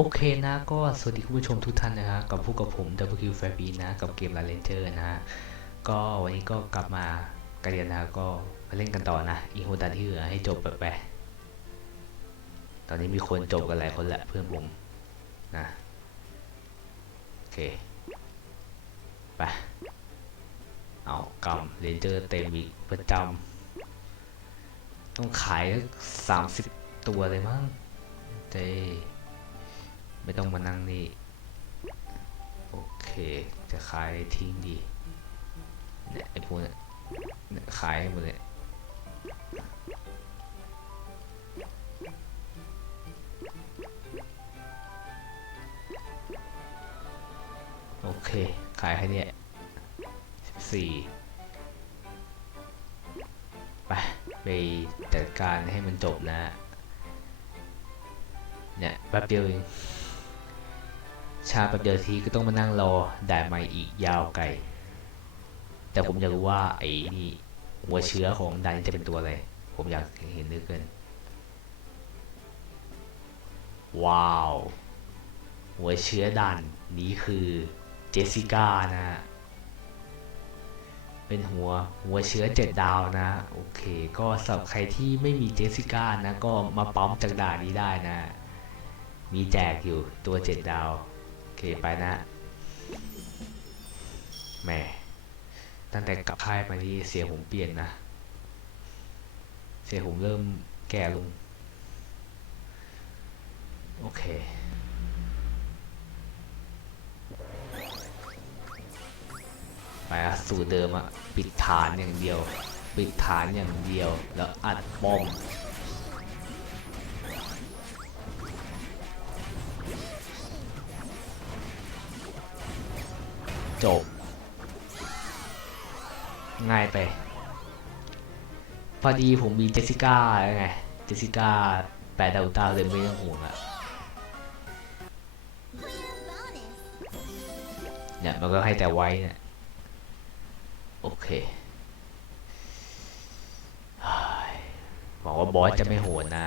โอเคนะก็สวัสดีคุณผู้ชมทุกท่านนะฮะกับพวกกับผม wq f a b นะ กับเกม La Ranger นะฮะ ก็วันนี้ก็กลับมากันเรียนนะก็มาเล่นกันต่อนะอีกโฮดันที่เหลือให้จบแบบไปตอนนี้มีคนจบกันหลายคนละเพื่อนผมนะ โอเค ไป เอากำเรนเจอร์เต็มอีกประจำต้องขายสามสิบตัวเลยมั้งเจ ไม่ต้องมานั่งนี่ โอเค จะขายทิ้งดีเนี่ยไอ้พวกเนี่ยขายให้หมดเลยโอเค ขายให้เนี่ยสี่ไป ไปจัดการให้มันจบนะเนี่ยแป๊บเดียวเอง ชาแป๊บเดียวทีก็ต้องมานั่งรอได้ไม่อีกยาวไกล แต่ผมอยากรู้ว่าไอ้นี่หัวเชื้อของดันจะเป็นตัวอะไร ผมอยากเห็นเหลือเกิน ว้าว หัวเชื้อดันนี้คือเจสสิก้านะฮะเป็นหัวหัวเชื้อเจ็ดดาวนะ โอเค ก็สำหรับใครที่ไม่มีเจสสิก้านะ ก็มาปั๊มจากด่านนี้ได้นะ มีแจกอยู่ตัวเจ็ดดาว เคไปนะแหมตั้งแต่กลับค่ายมานี่เสียงผมเปลี่ยนนะ เสียงผมเริ่มแก่ลง โอเคไปอะสูตรเดิมอะปิดฐานอย่างเดียว ปิดฐานอย่างเดียว แล้วอัดป้อม จบ ง่ายไป พอดีผมมีเจสสิก้าไง เจสสิก้าแปดดาวดาเลยไม่ต้องห่วงอะเนี่ยมันก็ให้แต่ไว้เนี่ยโอเคหวังว่าบอสจะไม่โหดนะ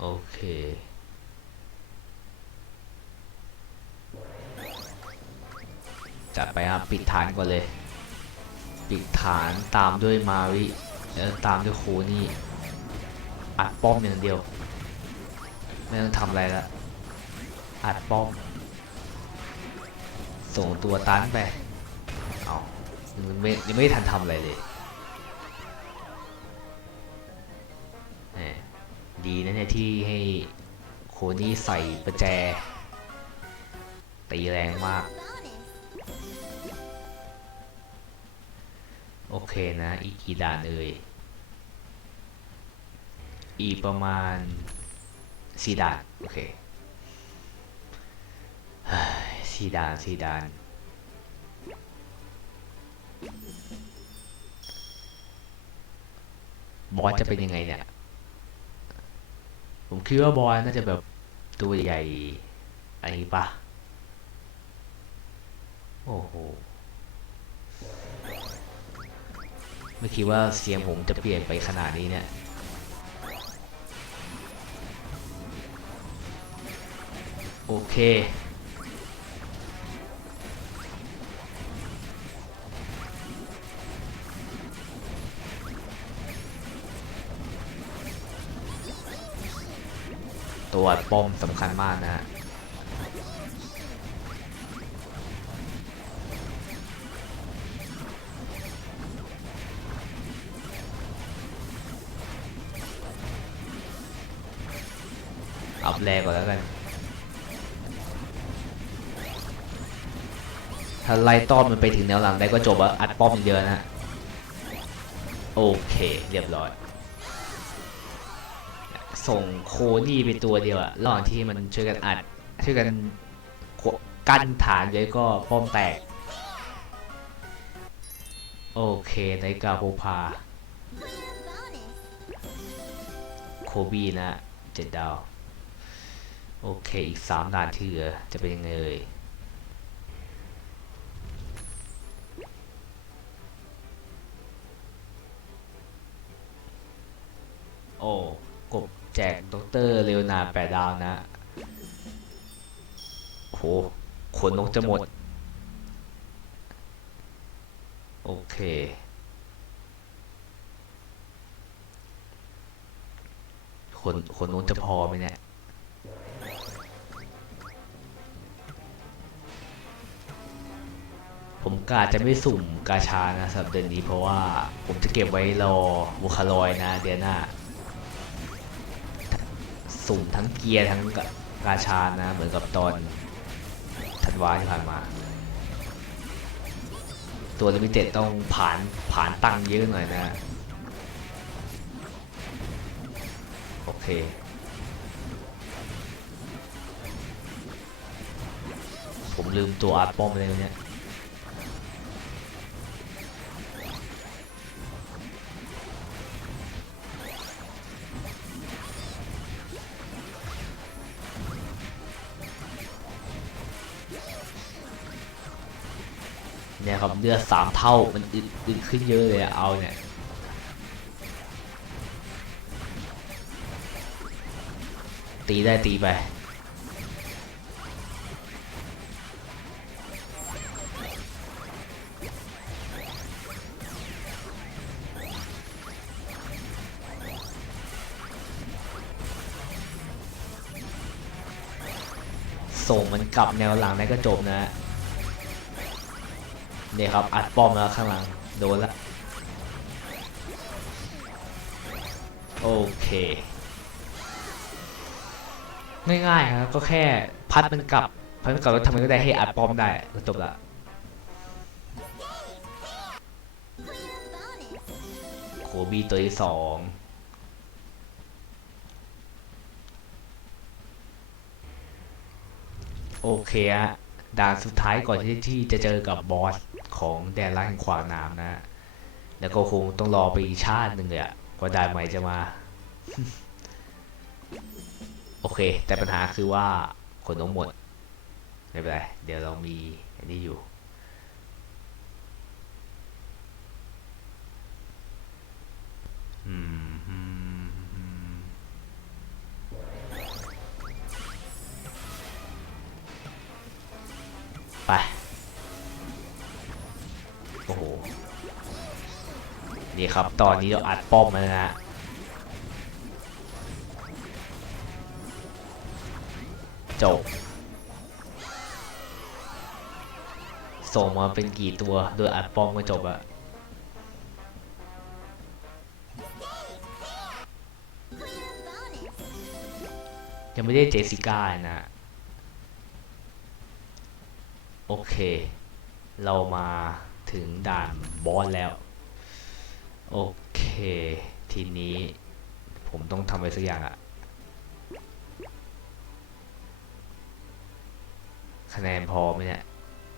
โอเค จัดไปครับปิดฐานก่อนเลย ปิดฐานตามด้วยมาริแล้วตามด้วยโคนี่อัดป้อมอย่างเดียว ไม่ต้องทำอะไรละอัดป้อม ส่งตัวตันไป เอายังไม่ยังไม่ทันทำอะไรเลย ดีนะเนี่ยที่ให้โคนี่ใส่ประแจ ตีแรงมาก โอเคนะ อีกกี่ด่านเอ่ยอีกประมาณสี่ด่าน โอเคสี่ด่านสี่ด่าน บอสจะเป็นยังไงเนี่ย ผมคิดว่าบอยน่าจะแบบตัวใหญ่อันนี้ปะโอ้โห ไม่คิดว่าเสียงผมจะเปลี่ยนไปขนาดนี้เนี่ย โอเค ตัวป้อมสำคัญมากนะฮะอัพแรงก่อนแล้วกัน ถ้าไล่ต้อนมันไปถึงแนวหลังได้ก็จบอะอัดป้อมเยวนะฮะโอเค เรียบร้อย ส่งโคดี้ไปตัวเดียวอะระหว่างที่มันช่วยกันอัด ช่วยกันกั้นฐานไว้ก็ป้อมแตก โอเคไนกาโพพา โคบีนะเจ็ดดาว โอเค อีกสามด่านที่เหลือจะเป็นยังไงเอ่ย โอ้กบ แจกด็อกเตอร์เลวนาแปดดาวนะโหขนนกจะหมด โอเคขนขนนู้นจะพอไหมเนี่ยผมกาจะไม่สุ่มกาชานะสำหรับเดือนนี้เพราะว่าผมจะเก็บไว้รอบุคลอยนะเดือนหน้า สุ่มทั้งเกียร์ทั้งกาชานะ เหมือนกับตอนธันวาที่ผ่านมา ตัวลิมิเต็ดต้องผ่านผ่านตังเยอะหน่อยนะ โอเคผมลืมตัวอาร์ตป้อมไปเลยเนี่ย เนี่ยครับเลือดสามเท่ามันอึดอึดขึ้นเยอะเลยเอาเนี่ยตีได้ตีไปส่งมันกลับแนวหลังได้ก็จบนะ นี่ยครับ อัดป้อมแล้วข้างหลัง โดนละ โอเค ง่ายๆครับก็แค่พัดมันกลับ พัดมันกลับแล้วทำมันก็ได้ให้อัดป้อมได้ก็จบละโคบีตัวที่สองโอเคฮะด่านสุดท้ายก่อนที่ที่จะเจอกับบอส ของแดนล่างแห่งขวางน้ำนะแล้วก็คงต้องรอไปอีกชาติหนึ่งเลยอะกว่าดานใหม่จะมา โอเค แต่ปัญหาคือว่าขนนกหมด ไม่เป็นไร เดี๋ยวเรามีอันนี้อยู่ อืมไป นี่ครับ ตอนนี้เราอัดป้อมมาแล้วนะจบ ส่งมาเป็นกี่ตัว โดยอัดป้อมก็จบอะยังไม่ได้เจสสิก้าเลยนะ โอเค เรามาถึงด่านบอสแล้ว โอเค ทีนี้ผมต้องทำอะไรสักอย่างอะคะแนนพอไหมเนี่ย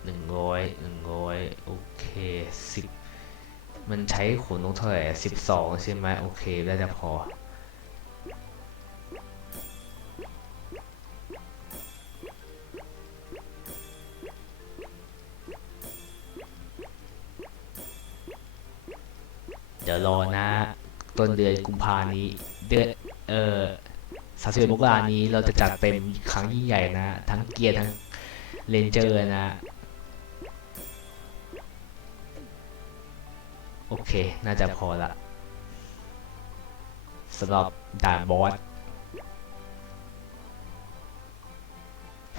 หนึ่งร้อยหนึ่งร้อยโอเคสิบมันใช้ขนนกเท่าไหร่สิบสองใช่ไหมโอเคได้จะพอ ดี๋ยวรอนะ ต้นเดือนกุมภานี้ เดือนเอ่อสามสิบมกรานี้เราจะจัดเต็มครั้งยิ่งใหญ่นะ ทั้งเกียร์ทั้งเลนเจอร์นะ โอเค น่าจะพอละสำหรับด่านบอส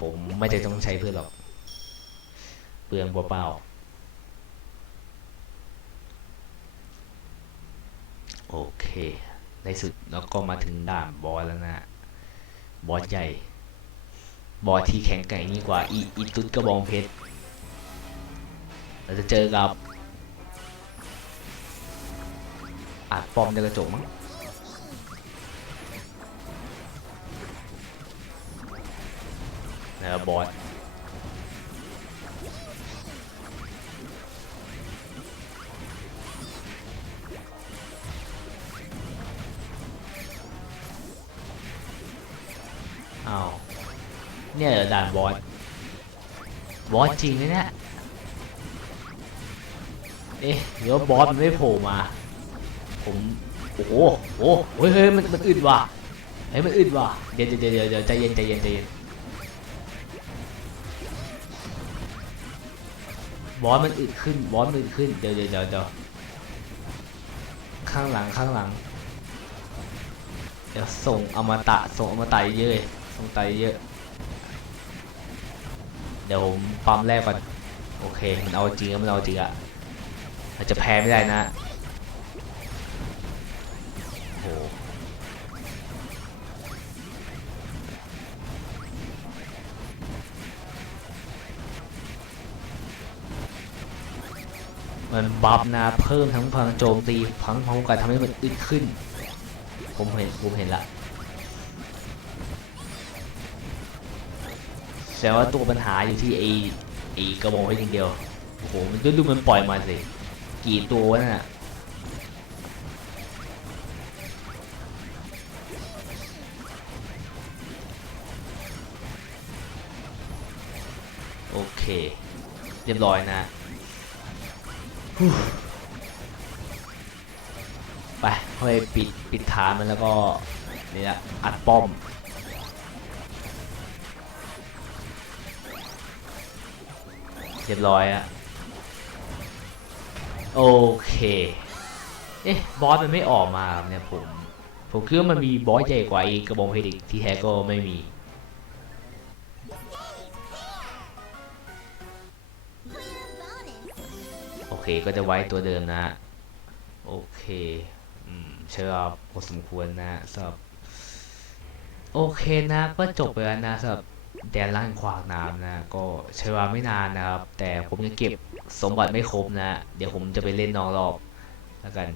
ผมไม่จะต้องใช้เพื่อหรอก เปลืองเปล่าๆ โอเค ในสุดเราก็มาถึงด่านบอสแล้วนะบอสใหญ่ บอสที่แข็งแกร่งยิ่งกว่าอีอีตุ๊ดกระบองเพชร เราจะเจอกับอาจปอมในกระจกมั้งแล้วบอส อ้าวเนี่ยเหรอด่านบอสบอสจริงเลยเนี่ยเอ๊ะเดี๋ยวบอสมันไม่โผล่มา ผมโอ้โหโอ้โหเฮ้ยเฮ้ยมันมันอึดว่ะเฮ้ยมันอึดว่ะเดี๋ยวเดี๋ยวเดี๋ยวเดี๋ยวใจเย็นใจเย็นใจเย็นบอสมันอึดขึ้นบอสมันอึดขึ้นเดี๋ยวเดี๋ยวเดี๋ยวเดี๋ยวข้างหลังข้างหลังเดี๋ยวส่งอมตะส่งอมตะเยอะ ๆส่งไตเยอะ เดี๋ยวผมปั๊มแรกก่อน โอเค มันเอาจริงมันเอาจริงอะอาจจะแพ้ไม่ได้นะโอ้โหมันบัฟนะเพิ่มทั้งพลังโจมตีพังพร้อมกันทำให้มันอึดขึ้น ผมเห็นผมเห็นละ แต่ว่าตัวปัญหาอยู่ที่ไอไอกระบอกเพชรอย่างเดียวโอ้โหมันดูดูมันปล่อยมาสิกี่ตัววะน่ะโอเค เรียบร้อยนะไปค่อยปิดปิดฐานมันแล้วก็นี่ละอัดป้อม รียบร้อยอะโอเค เอ๊ะ บอสมันไม่ออกมาครับเนี่ยผม ผมคิดว่ามันมีบอสใหญ่กว่าอ้กระบองเพชรอีกที่แท้ก็ไม่มี โอเคก็จะไว้ตัวเดิมนะ โอเคอืมใช้เวลาพอสมควรนะสำหรับโอเคนะก็จบไปแล้วนะสำหรับ แดนล่างขวางน้ำนะ ก็ใช้เวลาไม่นานนะครับ แต่ผมยังเก็บสมบัติไม่ครบนะ เดี๋ยวผมจะไปเล่นนอกรอบแล้วกัน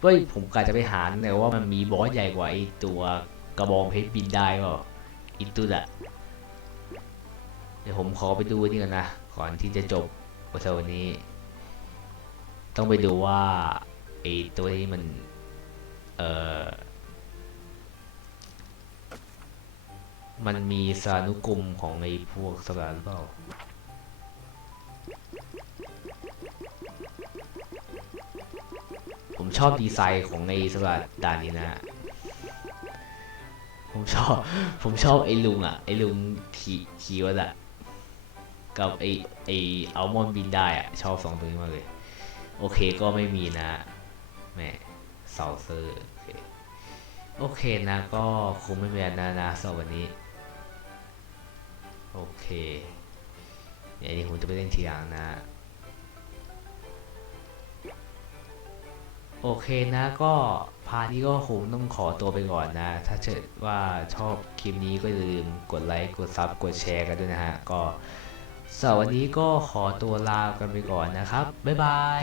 เฮ้ยผมกะจะไปหาแต่ว่ามันมีบอสใหญ่กว่าไอตัวกระบองเพชรบินได้ก็อินตุดะเดี๋ยวผมขอไปดูนี่ก่อนนะ ก่อนที่จะจบวันนี้ ต้องไปดูว่าไอตัวนี้มัน เออ มันมีสานุกรมของไอพวกสลัดหรือเปล่าผมชอบดีไซน์ของไอสลัดด่านนี้นะ ผมชอบ ผมชอบไอลุงอะ ไอลุงขี่ขี่วัดอะกับไอไออัลมอนบินได้อะชอบสองตัวนี้มากเลย โอเคก็ไม่มีนะแม่เซาเซอร์โอเคนะก็คงไม่มีอะไรนะนะสำหรับวันนี้ โอเคเดี๋ยวอันนี้ผมจะไปเล่นทีหลังนะ โอเคนะก็พาร์ทนี้ก็คงต้องขอตัวไปก่อนนะ ถ้าเกิดว่าชอบคลิปนี้ก็อย่าลืมกดไลค์ กดซับ กดแชร์กันด้วยนะฮะ ก็สำหรับวันนี้ก็ขอตัวลากันไปก่อนนะครับ บ๊ายบาย